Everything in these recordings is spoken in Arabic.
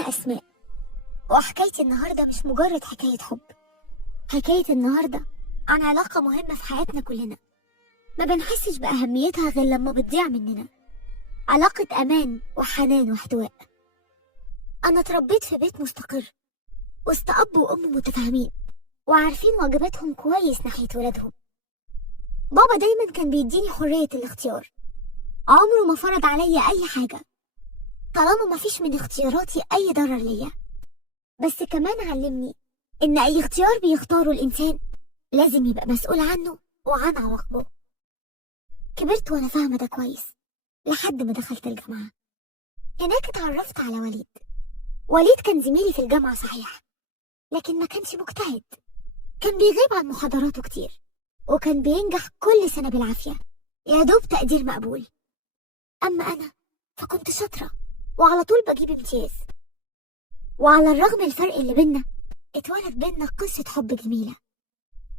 أنا أسماء، وحكايتي النهاردة مش مجرد حكاية حب. حكاية النهاردة عن علاقة مهمة في حياتنا كلنا، ما بنحسش بأهميتها غير لما بتضيع مننا. علاقة أمان وحنان واحتواء. أنا اتربيت في بيت مستقر وسط أب وأم متفاهمين وعارفين واجباتهم كويس ناحية ولادهم. بابا دايما كان بيديني حرية الاختيار، عمره ما فرض عليا أي حاجة طالما مفيش من اختياراتي أي ضرر ليا. بس كمان علمني إن أي اختيار بيختاره الإنسان لازم يبقى مسؤول عنه وعن عواقبه. كبرت وأنا فاهمة ده كويس لحد ما دخلت الجامعة. هناك اتعرفت على وليد. وليد كان زميلي في الجامعة صحيح، لكن ما كانش مجتهد. كان بيغيب عن محاضراته كتير وكان بينجح كل سنة بالعافية، يا دوب تقدير مقبول. أما أنا فكنت شاطرة وعلى طول بجيب امتياز. وعلى الرغم الفرق اللي بينا، اتولد بينا قصة حب جميلة.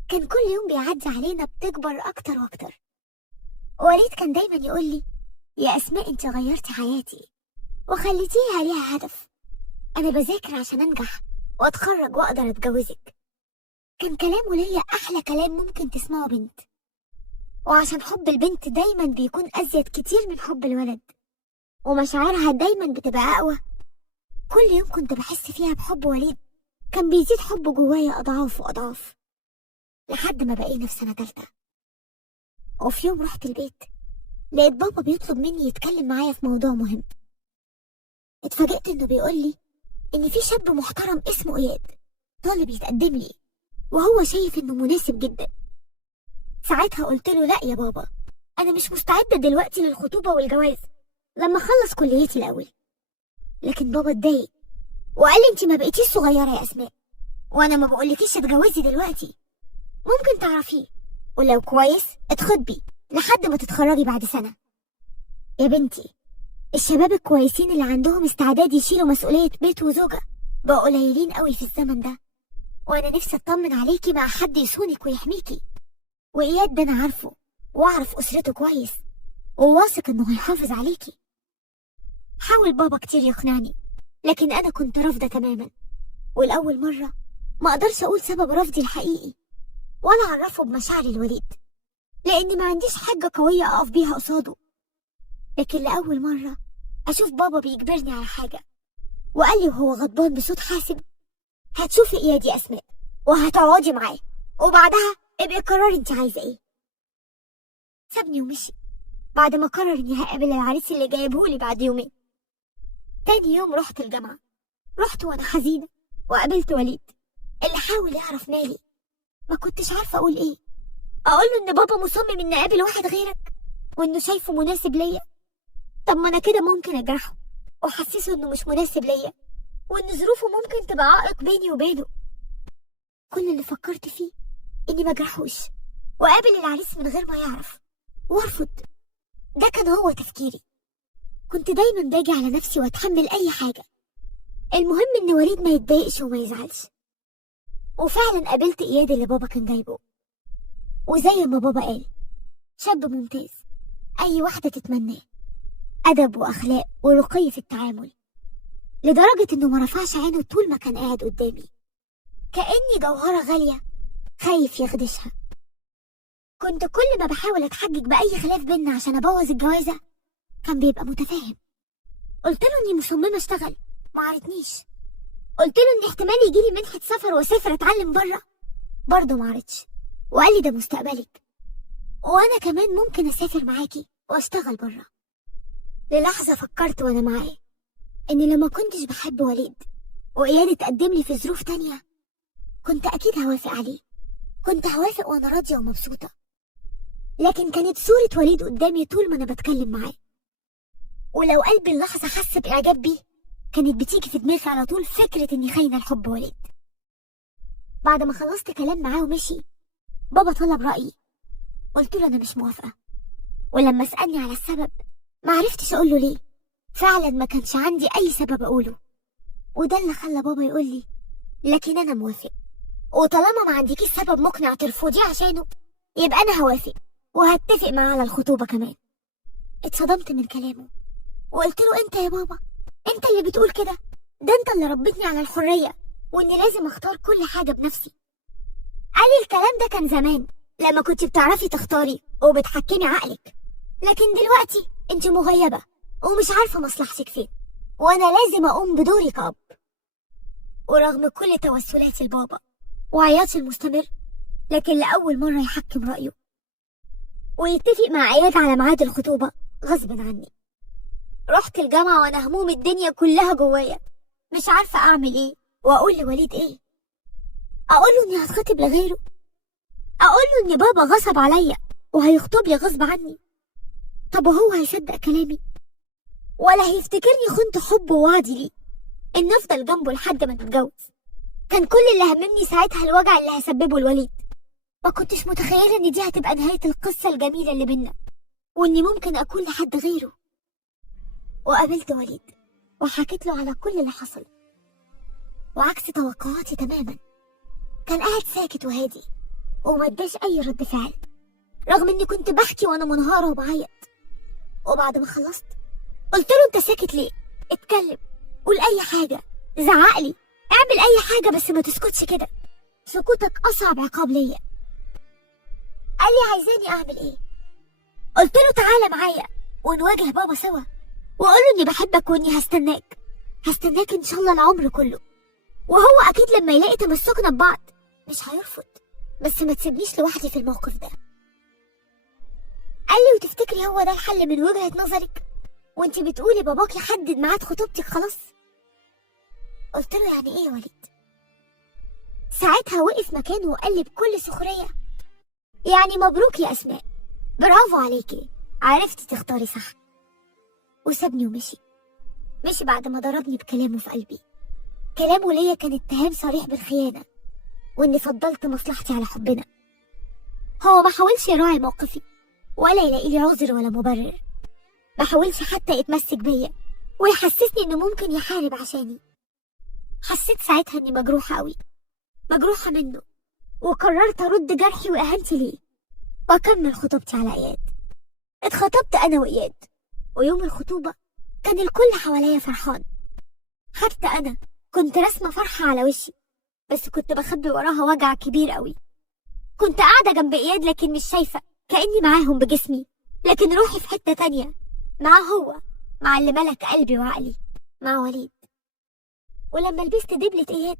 كان كل يوم بيعدي علينا بتكبر أكتر وأكتر. وليد كان دايما يقولي: يا أسماء انت غيرتي حياتي وخليتيها ليها هدف. أنا بذاكر عشان أنجح وأتخرج وأقدر أتجوزك. كان كلامه ليا أحلى كلام ممكن تسمعه بنت، وعشان حب البنت دايما بيكون أزيد كتير من حب الولد ومشاعرها دايما بتبقى أقوى. كل يوم كنت بحس فيها بحب وليد كان بيزيد حبه جوايا أضعاف وأضعاف لحد ما بقينا في سنة تالتة. وفي يوم رحت البيت لقيت بابا بيطلب مني يتكلم معايا في موضوع مهم. اتفاجئت إنه بيقولي إن في شاب محترم اسمه إياد طالب يتقدم لي وهو شايف إنه مناسب جدا. ساعتها قلت له: لا يا بابا، أنا مش مستعدة دلوقتي للخطوبة والجواز، لما أخلص كليتي الأول. لكن بابا اتضايق وقال لي: انت ما بقيتيش صغيرة يا أسماء، وأنا ما بقولكيش اتجوزي دلوقتي، ممكن تعرفيه ولو كويس اتخطبي لحد ما تتخرجي بعد سنة. يا بنتي، الشباب الكويسين اللي عندهم استعداد يشيلوا مسؤولية بيت وزوجة بقوا قليلين قوي في الزمن ده، وأنا نفسي أطمن عليكي مع حد يصونك ويحميكي. وإياد ده أنا عارفه وأعرف أسرته كويس وواثق إنه هيحافظ عليكي. حاول بابا كتير يقنعني، لكن أنا كنت رافضة تماما. والأول مرة ما أقدرش أقول سبب رفضي الحقيقي ولا أعرفه بمشاعري الوليد، لأني ما عنديش حاجة قوية أقف بيها قصاده. لكن لأول مرة أشوف بابا بيجبرني على حاجة، وقال لي وهو غضبان بصوت حاسم: هتشوفي إياد يا أسماء وهتقعدي معاه، وبعدها ابقي قرري انت عايزة ايه. سابني ومشي بعد ما قرر اني هقابل العريس اللي جايبهولي بعد يومين. تاني يوم رحت الجامعة، رحت وانا حزينة وقابلت وليد اللي حاول يعرف مالي. ما كنتش عارفة اقول ايه، اقوله ان بابا مصمم اني اقابل واحد غيرك وانه شايفه مناسب ليا. طب ما انا كده ممكن اجرحه واحسسه انه مش مناسب ليا وان ظروفه ممكن تبقى عائق بيني وبينه. كل اللي فكرت فيه اني ما اجرحوش وقابل العريس من غير ما يعرف وارفض. ده كان هو تفكيري. كنت دايما باجي على نفسي واتحمل اي حاجة، المهم ان وليد ما يتضايقش وما يزعلش. وفعلا قابلت اياد اللي بابا كان جايبه، وزي ما بابا قال شاب ممتاز اي واحدة تتمناه، ادب واخلاق ورقي في التعامل، لدرجة انه ما رفعش عينه طول ما كان قاعد قدامي، كأني جوهرة غالية خايف يخدشها. كنت كل ما بحاول اتحجج بأي خلاف بينا عشان ابوظ الجوازة كان بيبقى متفاهم. قلت له اني مصممة اشتغل، ما عرضنيش. قلت له ان احتمال يجيلي منحة سفر واسافر اتعلم بره، برضه ما عرضش، وقال لي: ده مستقبلك وانا كمان ممكن اسافر معاكي واشتغل بره. للحظة فكرت وانا معاه اني لما كنتش بحب وليد واياد اتقدم لي في ظروف تانية كنت اكيد هوافق عليه، كنت هوافق وانا راضية ومبسوطة. لكن كانت صورة وليد قدامي طول ما انا بتكلم معاه، ولو قلبي اللحظة حس بإعجاب بيه كانت بتيجي في دماغي على طول فكرة اني خاينة الحب وليد. بعد ما خلصت كلام معاه ومشي، بابا طلب رأيي. قلت له انا مش موافقة، ولما سألني على السبب ما عرفتش اقول له ليه. فعلا ما كانش عندي اي سبب اقوله، وده اللي خلى بابا يقول لي: لكن انا موافق، وطالما ما عندكيش سبب مقنع ترفضيه عشانه يبقى انا هوافق وهتفق معاه على الخطوبة كمان. اتصدمت من كلامه وقلت له: انت يا بابا، انت اللي بتقول كده؟ ده انت اللي ربيتني على الحرية واني لازم اختار كل حاجة بنفسي. قال لي الكلام ده كان زمان لما كنت بتعرفي تختاري وبتحكمي عقلك، لكن دلوقتي انت مغيبة ومش عارفة مصلحتك فين، وانا لازم اقوم بدوري كأب. ورغم كل توسلات البابا وعياطي المستمر، لكن لأول مرة يحكم رأيه ويتفق مع اياد على ميعاد الخطوبة غصب عني. رحت الجامعة وانا هموم الدنيا كلها جوايا، مش عارفة اعمل ايه واقول لوليد ايه. اقول له اني هتخطب لغيره؟ اقول له ان بابا غصب عليا وهيخطب لي غصب عني؟ طب وهو هيصدق كلامي ولا هيفتكرني خنت حبه ووعدي ليه ان افضل جنبه لحد ما نتجوز؟ كان كل اللي هممني ساعتها الوجع اللي هسببه الوليد. ما كنتش متخيلة ان دي هتبقى نهاية القصة الجميلة اللي بينا، واني ممكن اكون لحد غيره. وقابلت وليد وحكيت له على كل اللي حصل، وعكس توقعاتي تماما كان قاعد ساكت وهادي وما اداش اي رد فعل، رغم اني كنت بحكي وانا منهارة وبعيط. وبعد ما خلصت قلت له انت ساكت ليه؟ اتكلم، قول اي حاجة، زعقلي، اعمل اي حاجة، بس ما تسكتش كده، سكوتك اصعب عقاب ليا. قال لي عايزاني اعمل ايه؟ قلت له تعالى معايا ونواجه بابا سوا واقول له اني بحبك واني هستناك ان شاء الله العمر كله. وهو اكيد لما يلاقي تمسكنا ببعض مش هيرفض، بس ما تسيبنيش لوحدي في الموقف ده. قال لي وتفتكري هو ده الحل من وجهة نظرك وانتي بتقولي باباكي حدد ميعاد خطوبتك خلاص؟ قلت له يعني ايه يا وليد؟ ساعتها وقف مكانه وقال لي بكل سخرية يعني مبروك يا اسماء، برافو عليكي، عرفتي تختاري صح. وسابني ومشي بعد ما ضربني بكلامه في قلبي. كلامه ليا كان اتهام صريح بالخيانة واني فضلت مصلحتي على حبنا. هو ما حاولش يراعي موقفي ولا يلاقي لي عذر ولا مبرر، ما حاولش حتى يتمسك بيا ويحسسني انه ممكن يحارب عشاني. حسيت ساعتها اني مجروحة قوي، مجروحة منه، وقررت ارد جرحي واهانتي ليه واكمل خطوبتي على اياد. اتخطبت انا واياد، ويوم الخطوبة كان الكل حواليا فرحان، حتى انا كنت راسمة فرحة على وشي، بس كنت بخبي وراها وجع كبير قوي. كنت قاعدة جنب اياد لكن مش شايفة، كأني معاهم بجسمي، لكن روحي في حتة تانية معاه هو، مع اللي ملك قلبي وعقلي، مع وليد. ولما لبست دبلة اياد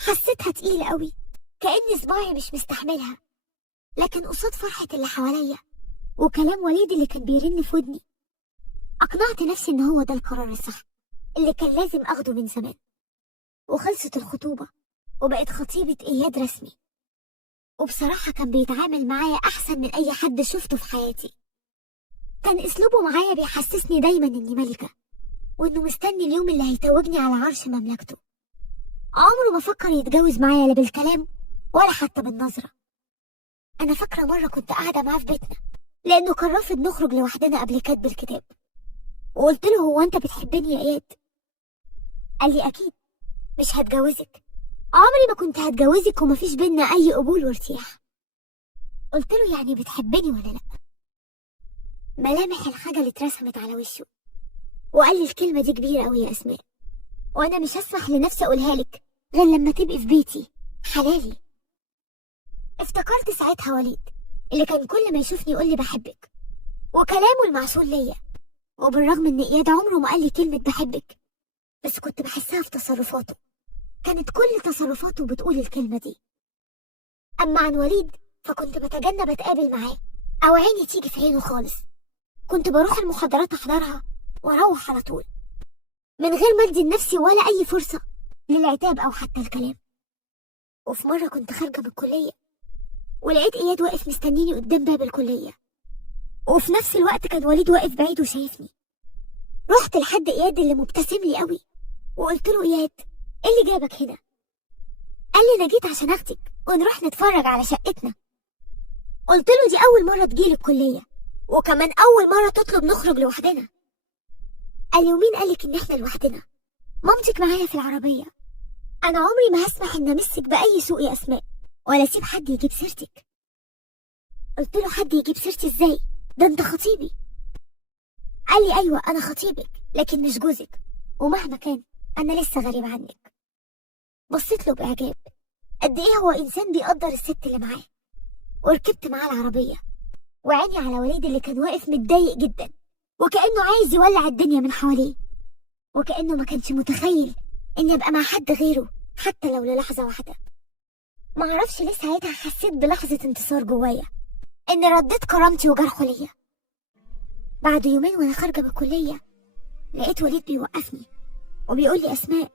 حسيتها تقيلة قوي، كأني صباعي مش مستحملها، لكن قصاد فرحة اللي حواليا وكلام وليد اللي كان بيرن في ودني أقنعت نفسي إن هو ده القرار الصح اللي كان لازم أخده من زمان. وخلصت الخطوبة وبقت خطيبة إياد رسمي، وبصراحة كان بيتعامل معايا أحسن من أي حد شفته في حياتي. كان أسلوبه معايا بيحسسني دايما إني ملكة، وإنه مستني اليوم اللي هيتوجني على عرش مملكته. عمره ما فكر يتجوز معايا لا بالكلام ولا حتى بالنظرة. أنا فاكرة مرة كنت قاعدة معاه في بيتنا لأنه كان رافض نخرج لوحدنا قبل كتب الكتاب، وقلت له هو أنت بتحبني يا إياد؟ قال لي أكيد، مش هتجوزك، عمري ما كنت هتجوزك ومفيش بينا أي قبول وارتياح. قلت له يعني بتحبني ولا لأ؟ ملامح الخجل اترسمت على وشه وقال لي الكلمة دي كبيرة أوي يا أسماء، وأنا مش هسمح لنفسي أقولها لك غير لما تبقي في بيتي حلالي. افتكرت ساعتها وليد اللي كان كل ما يشوفني يقول لي بحبك، وكلامه المعسول ليا، وبالرغم ان اياد عمره ما قال لي كلمة بحبك، بس كنت بحسها في تصرفاته، كانت كل تصرفاته بتقول الكلمة دي. اما عن وليد فكنت بتجنب اتقابل معاه او عيني تيجي في عينه خالص. كنت بروح المحاضرات احضرها واروح على طول من غير ما ادي لنفسي ولا اي فرصة للعتاب او حتى الكلام. وفي مرة كنت خارجة من الكلية ولقيت اياد واقف مستنيني قدام باب الكلية، وفي نفس الوقت كان وليد واقف بعيد وشايفني. رحت لحد اياد اللي مبتسم لي قوي وقلت له اياد ايه اللي جابك هنا؟ قال لي انا جيت عشان اخدك ونروح نتفرج على شقتنا. قلت له دي اول مرة تجيلي الكلية وكمان اول مرة تطلب نخرج لوحدنا. قال لي ومين قالك ان احنا لوحدنا؟ مامتك معايا في العربية، انا عمري ما هسمح ان امسك باي سوء يا اسماء ولا اسيب حد يجيب سيرتك. قلت له حد يجيب سيرتي ازاي؟ ده انت خطيبي. قال لي ايوه انا خطيبك لكن مش جوزك، ومهما كان أنا لسه غريب عنك. بصيت له بإعجاب، قد إيه هو إنسان بيقدر الست اللي معاه. وركبت معاه العربية، وعيني على وليد اللي كان واقف متضايق جدا، وكأنه عايز يولع الدنيا من حواليه، وكأنه ما كانش متخيل إني أبقى مع حد غيره حتى لو للحظة واحدة. معرفش ليه ساعتها حسيت بلحظة انتصار جوايا، إني رديت كرامتي وجرحه ليا. بعد يومين وأنا خارجة من الكلية لقيت وليد بيوقفني وبيقول لي: أسماء،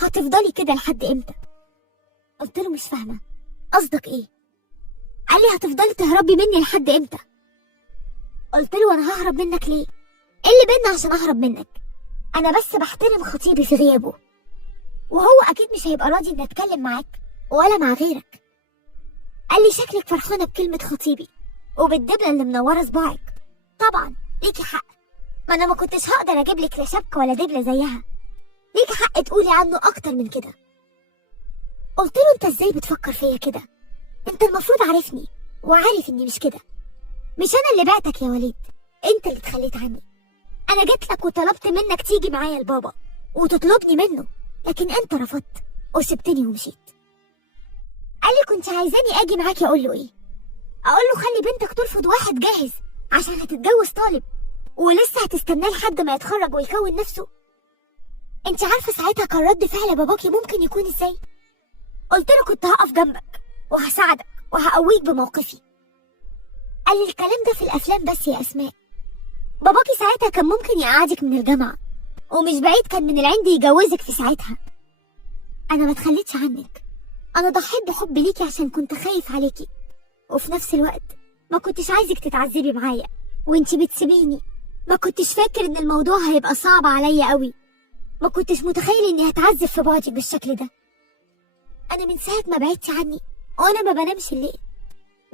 هتفضلي كده لحد إمتى؟ قلت له: مش فاهمة، قصدك إيه؟ قال لي: هتفضلي تهربي مني لحد إمتى؟ قلت له: أنا ههرب منك ليه؟ إيه اللي بينا عشان أهرب منك؟ أنا بس بحترم خطيبي في غيابه، وهو أكيد مش هيبقى راضي إني أتكلم معاك ولا مع غيرك. قال لي: شكلك فرحانة بكلمة خطيبي وبالدبلة اللي منورة صباعك. طبعا ليكي حق، ما أنا ما كنتش هقدر أجيب لك لا شبكة ولا دبلة زيها. ليكي حق تقولي عنه أكتر من كده. قلت له: أنت إزاي بتفكر فيا كده؟ أنت المفروض عارفني وعارف إني مش كده. مش أنا اللي بعتك يا وليد، أنت اللي اتخليت عني. أنا جيت لك وطلبت منك تيجي معايا لبابا وتطلبني منه، لكن أنت رفضت وسبتني ومشيت. قال لي: كنت عايزاني أجي معاكي أقول له إيه؟ أقول له خلي بنتك ترفض واحد جاهز عشان هتتجوز طالب ولسه هتستناه لحد ما يتخرج ويكون نفسه؟ أنت عارفة ساعتها كان رد فعل باباكي ممكن يكون إزاي؟ قلت له: كنت هقف جنبك وهساعدك وهقويك بموقفي. قال لي: الكلام ده في الأفلام بس يا أسماء، باباكي ساعتها كان ممكن يقعدك من الجامعة، ومش بعيد كان من العند يجوزك في ساعتها. أنا ما اتخليتش عنك، أنا ضحيت بحب ليكي عشان كنت خايف عليكي، وفي نفس الوقت ما كنتش عايزك تتعذبي معايا وانتي بتسيبيني. ما كنتش فاكر إن الموضوع هيبقى صعب عليا قوي، ما كنتش متخيل إني هتعذب في بعدك بالشكل ده. أنا من ساعة ما بعدتي عني وأنا ما بنامش الليل،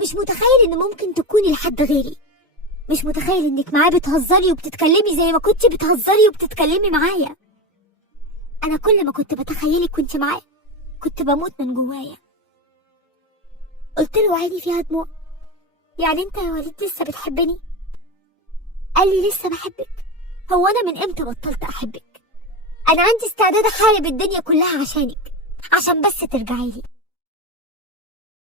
مش متخيل إن ممكن تكوني لحد غيري، مش متخيل إنك معاه بتهزري وبتتكلمي زي ما كنتي بتهزري وبتتكلمي معايا. أنا كل ما كنت بتخيلك كنت معاه كنت بموت من جوايا. قلت له عيني فيها دموع: يعني أنت يا وليد لسه بتحبني؟ قال لي: لسه بحبك. هو أنا من إمتى بطلت أحبك؟ أنا عندي استعداد أحارب الدنيا كلها عشانك، عشان بس ترجعي لي.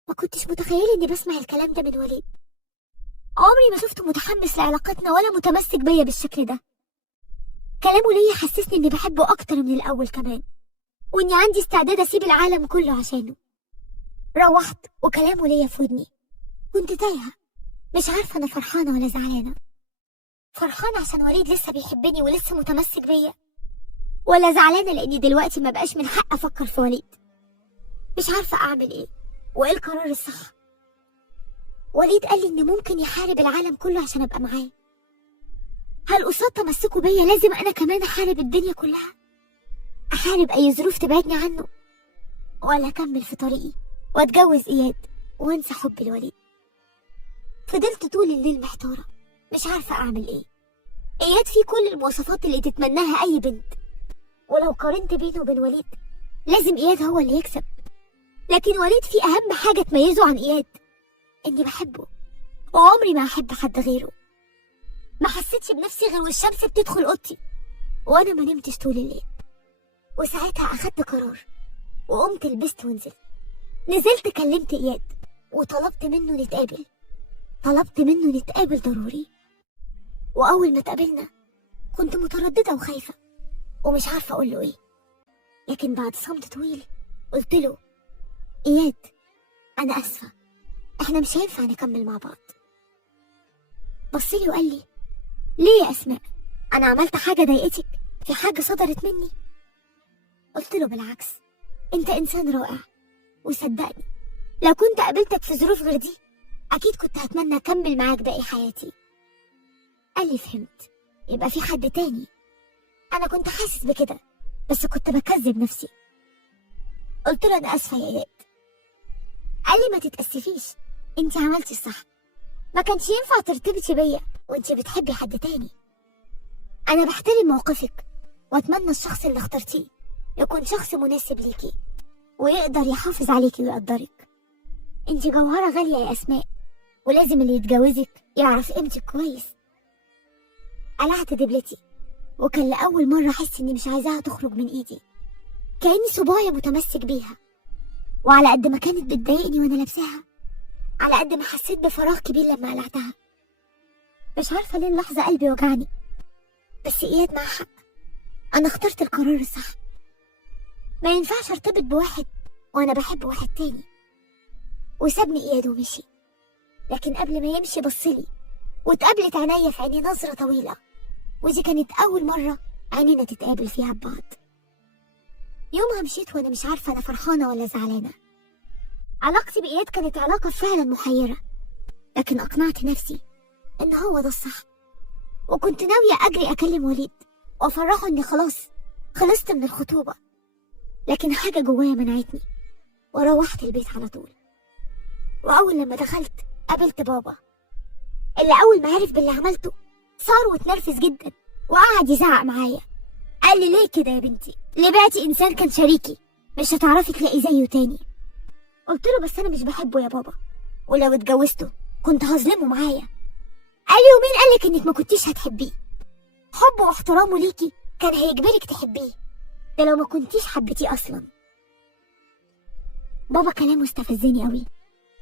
ما كنتش متخيلة إني بسمع الكلام ده من وليد. عمري ما شفته متحمس لعلاقتنا ولا متمسك بيا بالشكل ده. كلامه ليا حسسني إني بحبه أكتر من الأول كمان، وإني عندي استعداد أسيب العالم كله عشانه. روحت وكلامه ليا في ودني، كنت تايهة مش عارفة أنا فرحانة ولا زعلانة. فرحانة عشان وليد لسه بيحبني ولسه متمسك بيا، ولا زعلانة لأني دلوقتي ما بقاش من حق أفكر في وليد؟ مش عارفة أعمل إيه وإيه القرار الصح. وليد قال لي إن ممكن يحارب العالم كله عشان أبقى معاه. هل قصاد تمسكه بيا لازم أنا كمان أحارب الدنيا كلها؟ أحارب أي ظروف تبعدني عنه؟ ولا أكمل في طريقي وأتجوز إياد وأنسى حبي لوليد؟ فضلت طول الليل محتارة مش عارفة أعمل إيه. إياد فيه كل المواصفات اللي تتمناها أي بنت، ولو قارنت بينه وبين وليد لازم إياد هو اللي يكسب، لكن وليد فيه أهم حاجة تميزه عن إياد: إني بحبه وعمري ما هحب حد غيره. ما حسيتش بنفسي غير والشمس بتدخل أوضتي وأنا ما نمتش طول الليل. وساعتها أخدت قرار وقمت لبست ونزلت. نزلت كلمت إياد وطلبت منه نتقابل، طلبت منه نتقابل ضروري. وأول ما اتقابلنا كنت مترددة وخايفة ومش عارفة أقول له إيه، لكن بعد صمت طويل قلت له: إياد، أنا آسفة، إحنا مش هينفع نكمل مع بعض. بصلي وقال لي: ليه يا أسماء؟ أنا عملت حاجة ضايقتك؟ في حاجة صدرت مني؟ قلت له: بالعكس، أنت إنسان رائع، وصدقني لو كنت قابلتك في ظروف غير دي أكيد كنت هتمنى أكمل معاك باقي حياتي. قال لي: فهمت، يبقى في حد تاني. أنا كنت حاسس بكده بس كنت بكذب نفسي. قلت له: أنا آسفة يا إياد. قال لي: ما تتأسفيش، أنت عملتي الصح، ما كانش ينفع ترتبطي بيا وأنت بتحبي حد تاني. أنا بحترم موقفك وأتمنى الشخص اللي اخترتيه يكون شخص مناسب ليكي ويقدر يحافظ عليكي ويقدرك. أنت جوهرة غالية يا أسماء، ولازم اللي يتجوزك يعرف قيمتك كويس. قلعت دبلتي وكان لأول مرة أحس إني مش عايزاها تخرج من إيدي، كأني صبايا متمسك بيها. وعلى قد ما كانت بتضايقني وأنا لابساها، على قد ما حسيت بفراغ كبير لما قلعتها. مش عارفة ليه اللحظة قلبي وجعني، بس إياد مع حق، أنا اخترت القرار الصح. ما ينفعش ارتبط بواحد وأنا بحب واحد تاني. وسابني إياد ومشي، لكن قبل ما يمشي بصلي واتقابلت عينيا في عيني نظرة طويلة، ودي كانت أول مرة عينينا تتقابل فيها ببعض. يومها مشيت وأنا مش عارفة أنا فرحانة ولا زعلانة. علاقتي بإياد كانت علاقة فعلا محيرة، لكن أقنعت نفسي إن هو ده الصح. وكنت ناوية أجري أكلم وليد وأفرحه إني خلاص خلصت من الخطوبة، لكن حاجة جوايا منعتني وروحت البيت على طول. وأول لما دخلت قابلت بابا، اللي أول ما عرف باللي عملته صار واتنرفز جدا وقعد يزعق معايا. قال لي ليه كده يا بنتي؟ ليه بعتي إنسان كان شريكي مش هتعرفي تلاقي زيه تاني؟ قلت له بس أنا مش بحبه يا بابا، ولو اتجوزته كنت هظلمه معايا. قال لي ومين قالك إنك ما كنتيش هتحبيه؟ حبه واحترامه ليكي كان هيجبرك تحبيه، ده لو ما كنتيش حبيتيه أصلا. بابا كلامه استفزني قوي.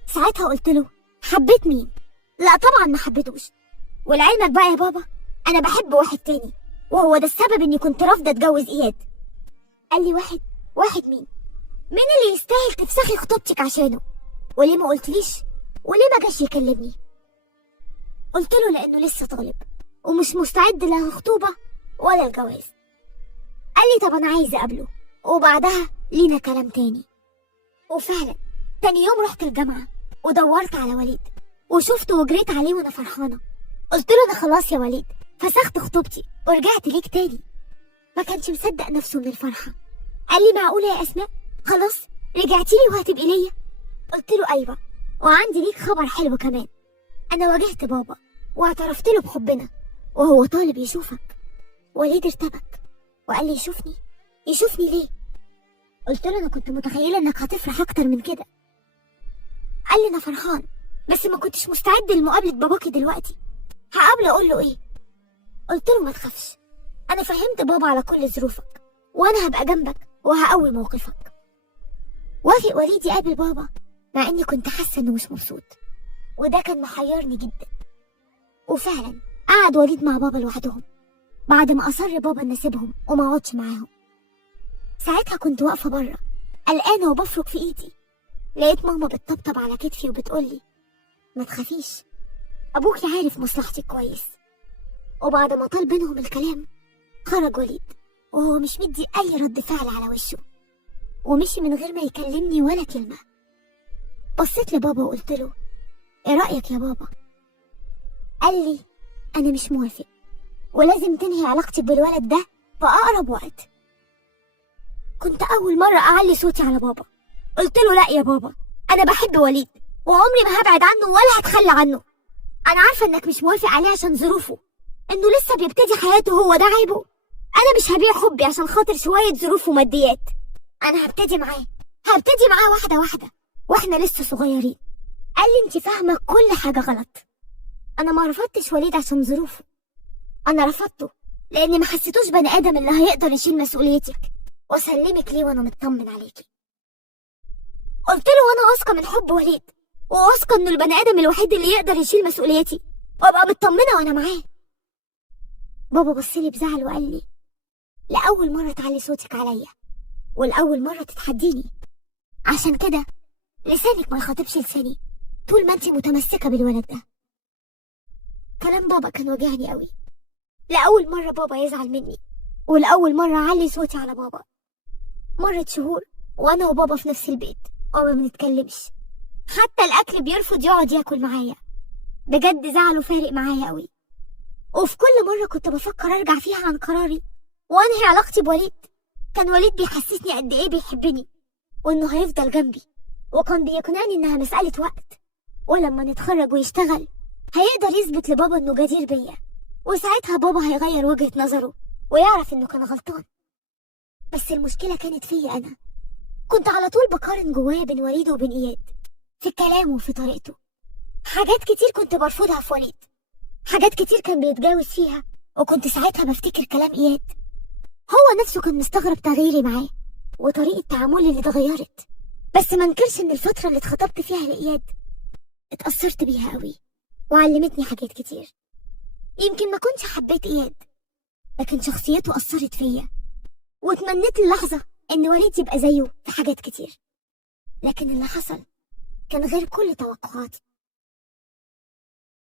ساعتها قلت له حبيت مين؟ لا طبعا ما حبيتوش، ولعلمك بقى يا بابا أنا بحب واحد تاني، وهو ده السبب إني كنت رافضة أتجوز إياد. قال لي واحد مين؟ مين اللي يستاهل تفسخي خطوبتك عشانه؟ وليه ما قلتليش؟ وليه ما جاش يكلمني؟ قلت له لأنه لسه طالب ومش مستعد لا الخطوبة ولا الجواز. قال لي طب أنا عايزة أقابله وبعدها لينا كلام تاني. وفعلا تاني يوم رحت الجامعة ودورت على وليد وشفته وجريت عليه وأنا فرحانة. قلت له أنا خلاص يا وليد فسخت خطوبتي ورجعت ليك تاني. ما كانش مصدق نفسه من الفرحة. قال لي معقولة يا أسماء خلاص رجعتي لي وهتبقي ليا؟ قلت له أيوة، وعندي ليك خبر حلو كمان. أنا واجهت بابا واعترفت له بحبنا وهو طالب يشوفك. وليد ارتبك وقال لي يشوفني ليه؟ قلت له أنا كنت متخيلة إنك هتفرح أكتر من كده. قال لي أنا فرحان بس ما كنتش مستعد لمقابلة باباكي دلوقتي، هقابله أقول له إيه؟ قلت له ما تخافش، أنا فهمت بابا على كل ظروفك وأنا هبقى جنبك وهقوي موقفك. وافق وليد يقابل بابا مع إني كنت حاسة إنه مش مبسوط، وده كان محيرني جدا. وفعلا قعد وليد مع بابا لوحدهم بعد ما أصر بابا إن أسيبهم وما أقعدش معاهم. ساعتها كنت واقفة بره قلقانة وبفرك في إيدي، لقيت ماما بتطبطب على كتفي وبتقولي ما تخافيش، أبوكي عارف مصلحتك كويس. وبعد ما طال بينهم الكلام خرج وليد وهو مش مدي أي رد فعل على وشه، ومشي من غير ما يكلمني ولا كلمة. بصيت لبابا وقلت له إيه رأيك يا بابا؟ قال لي أنا مش موافق ولازم تنهي علاقتك بالولد ده في أقرب وقت. كنت أول مرة أعلي صوتي على بابا. قلت له لا يا بابا، أنا بحب وليد وعمري ما هبعد عنه ولا هتخلى عنه. أنا عارفة إنك مش موافق عليه عشان ظروفه، إنه لسه بيبتدي حياته، هو ده عيبه. أنا مش هبيع حبي عشان خاطر شوية ظروف وماديات. أنا هبتدي معاه واحدة واحدة وإحنا لسه صغيرين. قال لي أنت فاهمة كل حاجة غلط. أنا ما رفضتش وليد عشان ظروفه، أنا رفضته لأني ما حسيتوش بني آدم اللي هيقدر يشيل مسؤوليتك وأسلمك ليه وأنا مطمن عليكي. قلت له وأنا واثقة من حب وليد وواثقة إنه البني آدم الوحيد اللي يقدر يشيل مسؤوليتي وأبقى مطمنة وأنا معاه. بابا بصلي بزعل وقال لي لأول مرة تعلي صوتك عليا والأول مرة تتحديني، عشان كده لسانك ما يخاطبش لساني طول ما انت متمسكة بالولد ده. كلام بابا كان وجعني قوي. لأول مرة بابا يزعل مني ولأول مرة أعلي صوتي على بابا. مرت شهور وأنا وبابا في نفس البيت وما بنتكلمش، حتى الأكل بيرفض يقعد ياكل معايا. بجد زعله فارق معايا قوي. وفي كل مرة كنت بفكر أرجع فيها عن قراري وأنهي علاقتي بوليد، كان وليد بيحسسني قد إيه بيحبني وإنه هيفضل جنبي، وكان بيقنعني إنها مسألة وقت، ولما نتخرج ويشتغل هيقدر يثبت لبابا إنه جدير بيا، وساعتها بابا هيغير وجهة نظره ويعرف إنه كان غلطان. بس المشكلة كانت فيا أنا. كنت على طول بقارن جوايا بين وليد وبين إياد في كلامه وفي طريقته. حاجات كتير كنت برفضها في وليد، حاجات كتير كان بيتجاوز فيها وكنت ساعتها بفتكر كلام إياد. هو نفسه كان مستغرب تغييري معاه وطريقة تعاملي اللي اتغيرت، بس ما انكرش ان الفترة اللي اتخطبت فيها لإياد اتأثرت بيها قوي وعلمتني حاجات كتير. يمكن ما كنتش حبيت إياد، لكن شخصيته أثرت فيا واتمنيت اللحظة ان وليد يبقى زيه في حاجات كتير، لكن اللي حصل كان غير كل توقعاتي.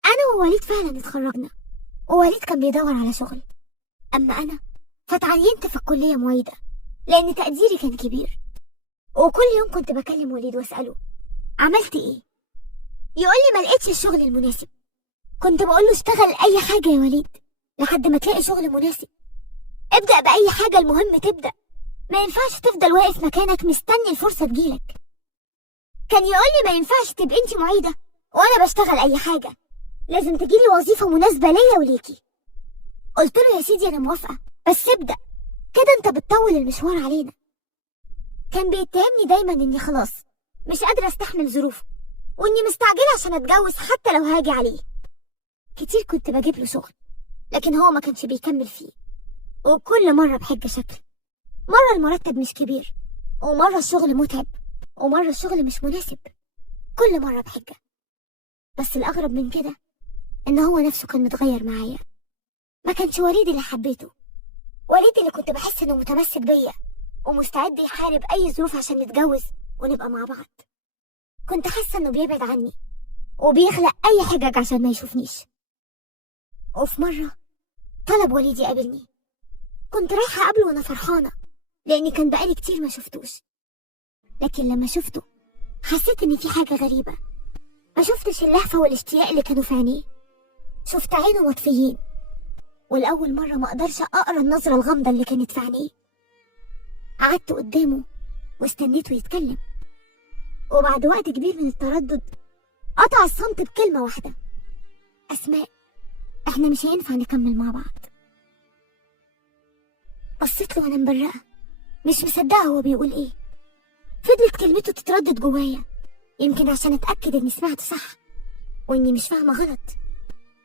انا ووليد فعلا اتخرجنا، ووليد كان بيدور على شغل، اما انا فتعينت في الكلية معيدة لان تقديري كان كبير. وكل يوم كنت بكلم وليد واسأله عملت ايه، يقول لي ما لقيتش الشغل المناسب. كنت بقول له اشتغل اي حاجة يا وليد لحد ما تلاقي شغل مناسب، ابدأ بأي حاجة، المهم تبدأ، ما ينفعش تفضل واقف مكانك مستني الفرصة تجيلك. كان يقول لي ما ينفعش تبقى انت معيدة وانا بشتغل اي حاجة، لازم تجيلي وظيفة مناسبة ليا وليكي. قلت له يا سيدي انا موافقة، بس ابدأ كده، انت بتطول المشوار علينا. كان بيتهمني دايما اني خلاص مش قادرة استحمل ظروفه، واني مستعجلة عشان اتجوز حتى لو هاجي عليه. كتير كنت بجيب له شغل لكن هو ما كانش بيكمل فيه، وكل مرة بحجة شكل. مرة المرتب مش كبير، ومرة الشغل متعب، ومرة الشغل مش مناسب، كل مرة بحجة. بس الأغرب من كده إن هو نفسه كان متغير معايا. ما كانش وليد اللي حبيته، وليد اللي كنت بحس إنه متمسك بيا ومستعد يحارب أي ظروف عشان نتجوز ونبقى مع بعض. كنت حاسة إنه بيبعد عني وبيخلق أي حجج عشان ما يشوفنيش. وفي مرة طلب وليد يقابلني، كنت رايحة أقابله وأنا فرحانة لأني كان بقالي كتير ما شفتوش، لكن لما شفته حسيت إن في حاجة غريبة. ما شفتش اللهفة والاشتياق اللي كانوا في عينيه، شفت عينه مطفيين، والأول مرة ما أقدرش أقرأ النظرة الغامضة اللي كانت في عينيه. قعدت قدامه واستنيته يتكلم، وبعد وقت كبير من التردد قطع الصمت بكلمة واحدة: أسماء، إحنا مش هينفع نكمل مع بعض. بصيت له وأنا مبرقة مش مصدقة هو بيقول إيه. فضلت كلمته تتردد جوايا، يمكن عشان أتأكد إني سمعت صح وإني مش فاهمة غلط،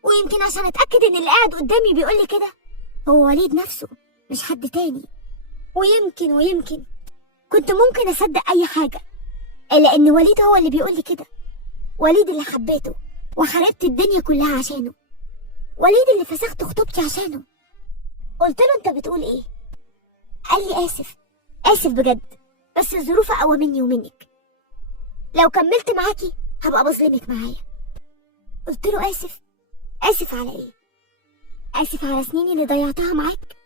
ويمكن عشان أتأكد إن اللي قاعد قدامي بيقولي كده هو وليد نفسه مش حد تاني. ويمكن كنت ممكن أصدق أي حاجة، إلا إن وليد هو اللي بيقولي كده. وليد اللي حبيته وحاربت الدنيا كلها عشانه، وليد اللي فسخت خطوبتي عشانه. قلت له أنت بتقول إيه؟ قال لي آسف بجد، بس الظروف أقوى مني ومنك، لو كملت معاكي هبقى بظلمك معايا. قلت له آسف على إيه؟ آسف على سنيني اللي ضيعتها معاك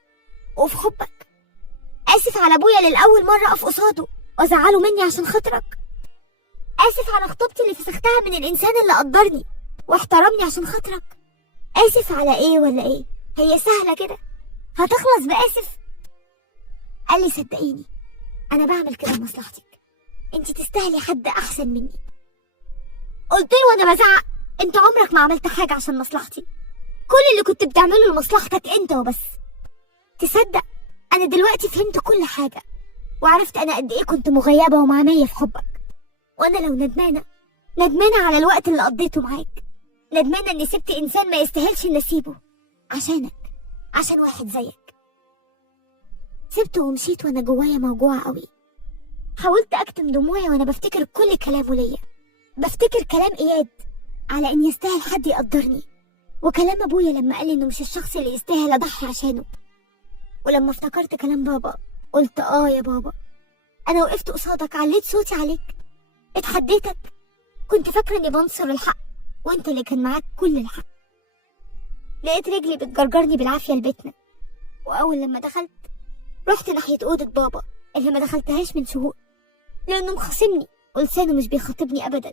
وفي حبك، آسف على أبويا اللي لأول مرة أقف قصاده وأزعله مني عشان خاطرك، آسف على خطوبتي اللي فسختها من الإنسان اللي قدرني واحترمني عشان خاطرك. آسف على إيه ولا إيه؟ هي سهلة كده هتخلص بآسف؟ قال لي صدقيني أنا بعمل كده لمصلحتك، انت تستاهلي حد أحسن مني. قلت له وأنا بزعق: انت عمرك ما عملت حاجة عشان مصلحتي، كل اللي كنت بتعمله لمصلحتك انت وبس. تصدق أنا دلوقتي فهمت كل حاجة، وعرفت أنا قد إيه كنت مغيبة ومعمية في حبك، وأنا لو ندمانة على الوقت اللي قضيته معاك، ندمانة إني سبت إنسان ما يستاهلش إني أسيبه عشانك، عشان واحد زيك. سبته ومشيت وأنا جوايا موجوعة قوي. حاولت أكتم دموعي وأنا بفتكر كل كلامه ليا، بفتكر كلام إياد على إن يستاهل حد يقدرني، وكلام أبويا لما قال لي إنه مش الشخص اللي يستاهل أضحي عشانه. ولما افتكرت كلام بابا قلت يا بابا، أنا وقفت قصادك، عليت صوتي عليك، اتحديتك، كنت فاكرة إني بنصر الحق وأنت اللي كان معاك كل الحق. لقيت رجلي بتجرجرني بالعافية لبيتنا، وأول لما دخلت رحت ناحية أوضة بابا اللي ما دخلتهاش من شهور لأنه مخاصمني ولسانه مش بيخاطبني أبدا.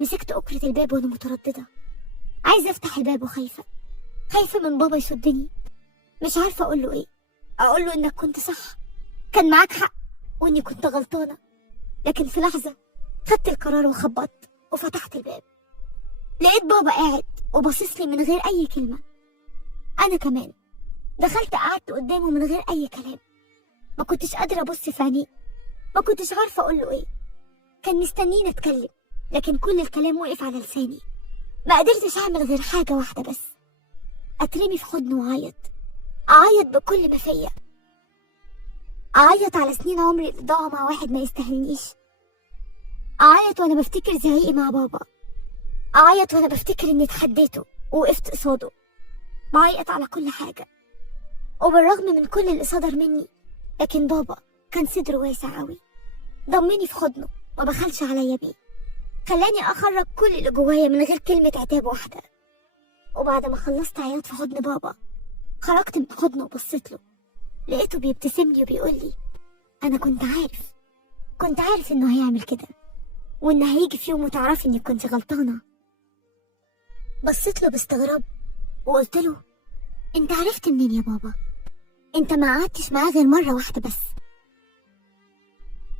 مسكت أكرة الباب وأنا مترددة، عايزة أفتح الباب وخايفة من بابا يصدني، مش عارفة أقول له إيه. أقول له إنك كنت صح، كان معاك حق، وإني كنت غلطانة. لكن في لحظة خدت القرار وخبطت وفتحت الباب، لقيت بابا قاعد وباصص لي من غير أي كلمة. أنا كمان دخلت قعدت قدامه من غير أي كلام، ما كنتش قادرة أبص في عينيه، ما كنتش عارفة أقول له إيه. كان مستنيني أتكلم، لكن كل الكلام وقف على لساني، ما قدرتش أعمل غير حاجة واحدة بس: اترمي في حضنه واعيط، اعيط بكل ما فيا، اعيط على سنين عمري اللي ضاعوا مع واحد ما يستاهلنيش، اعيط وانا بفتكر زعيقي مع بابا، اعيط وانا بفتكر اني اتحديته ووقفت قصاده، بعيط على كل حاجة. وبالرغم من كل اللي صدر مني، لكن بابا كان صدره واسع قوي، ضمني في حضنه ما بخلش عليا بيه، خلاني اخرج كل اللي جوايا من غير كلمة عتاب واحدة. وبعد ما خلصت عياط في حضن بابا، خرجت من حضنه وبصيت له، لقيته بيبتسم لي وبيقول لي انا كنت عارف انه هيعمل كده، وان هيجي في يوم وتعرفي اني كنت غلطانة. بصيت له باستغراب وقلت له انت عرفت منين يا بابا؟ انت ما قعدتش معاه غير مرة واحدة بس.